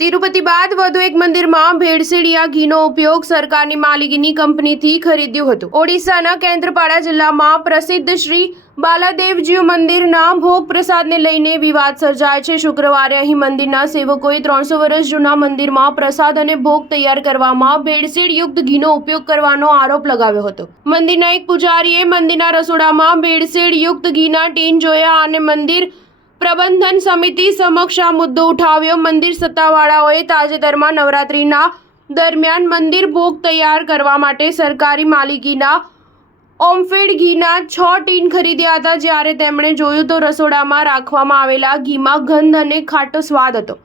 તિરુપતિ બાદ વધુ એક મંદિરમાં ભેળસેળિયા ઘીનો ઉપયોગ સરકારની માલિકીની કંપનીથી ખરીદ્યું હતું। ઓડિશાના કેન્દ્રપાડા જિલ્લામાં પ્રસિદ્ધ શ્રી બાલાદેવજીઉ મંદિરના ભોગ પ્રસાદને લઈને વિવાદ સર્જાયો છે। શુક્રવારે અહીં મંદિરના સેવકોએ 300 વર્ષ જૂના મંદિરમાં પ્રસાદ અને ભોગ તૈયાર કરવામાં ભેળસેળયુક્ત ઘીનો ઉપયોગ કરવાનો આરોપ લગાવ્યો હતો। મંદિરના એક પૂજારીએ મંદિરના રસોડામાં ભેળસેળયુક્ત ઘીના ટીન જોયા અને મંદિર પ્રબંધન સમિતિ સમક્ષ આ મુદ્દો ઉઠાવ્યો। મંદિર સત્તાવાળાઓએ તાજેતરમાં નવરાત્રિના દરમિયાન મંદિર ભોગ તૈયાર કરવા માટે સરકારી માલિકીના ઓમફેડ ઘીના 6 ટીન ખરીદ્યા હતા, જ્યારે તેમણે જોયું તો રસોડામાં રાખવામાં આવેલા ઘીમાં ગંધ અને ખાટો સ્વાદ હતો।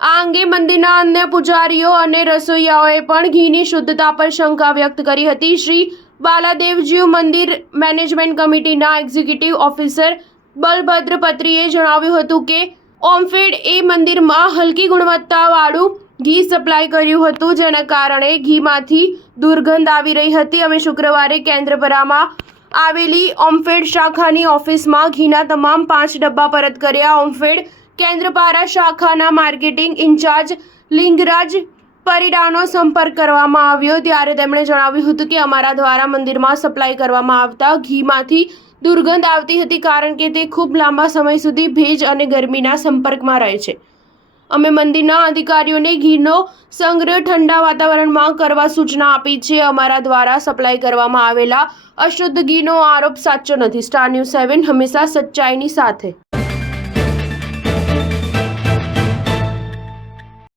આ અંગે મંદિરના અન્ય પૂજારીઓ અને રસોઈયાઓએ પણ ઘીની શુદ્ધતા પર શંકા વ્યક્ત કરી હતી। શ્રી બાલાદેવજીઉ મંદિર મેનેજમેન્ટ કમિટીના એક્ઝિક્યુટિવ ઓફિસર બલભદ્ર પત્રીએ જણાવ્યું હતું કે ઓમફેડ એ મંદિરમાં હલકી ગુણવત્તાવાળું ઘી સપ્લાય કર્યું હતું, જેના કારણે ઘીમાંથી દુર્ગંધ આવી રહી હતી। અમે શુક્રવારે કેન્દ્રપરામાં આવેલી ઓમફેડ શાખાની ઓફિસમાં ઘીના તમામ 5 ડબ્બા પરત કર્યા। ઓમફેડ કેન્દ્રપારા શાખાના માર્કેટિંગ ઇન્ચાર્જ લિંગરાજ પરિડાનો સંપર્ક કરવામાં આવ્યો ત્યારે તેમણે જણાવ્યું હતું કે અમારા દ્વારા મંદિરમાં સપ્લાય કરવામાં આવતા ઘીમાંથી દુર્ગંધ આવતી હતી, કારણ કે તે ખૂબ લાંબા સમય સુધી ભેજ અને ગરમીના સંપર્કમાં રહે છે। અમે મંદિરના અધિકારીઓને ઘીનો સંગ્રહ ઠંડા વાતાવરણમાં કરવા સૂચના આપી છે। અમારા દ્વારા સપ્લાય કરવામાં આવેલા અશુદ્ધ ઘીનો આરોપ સાચો નથી। સ્ટાર ન્યૂઝ 7 હંમેશા સચ્ચાઈની સાથે।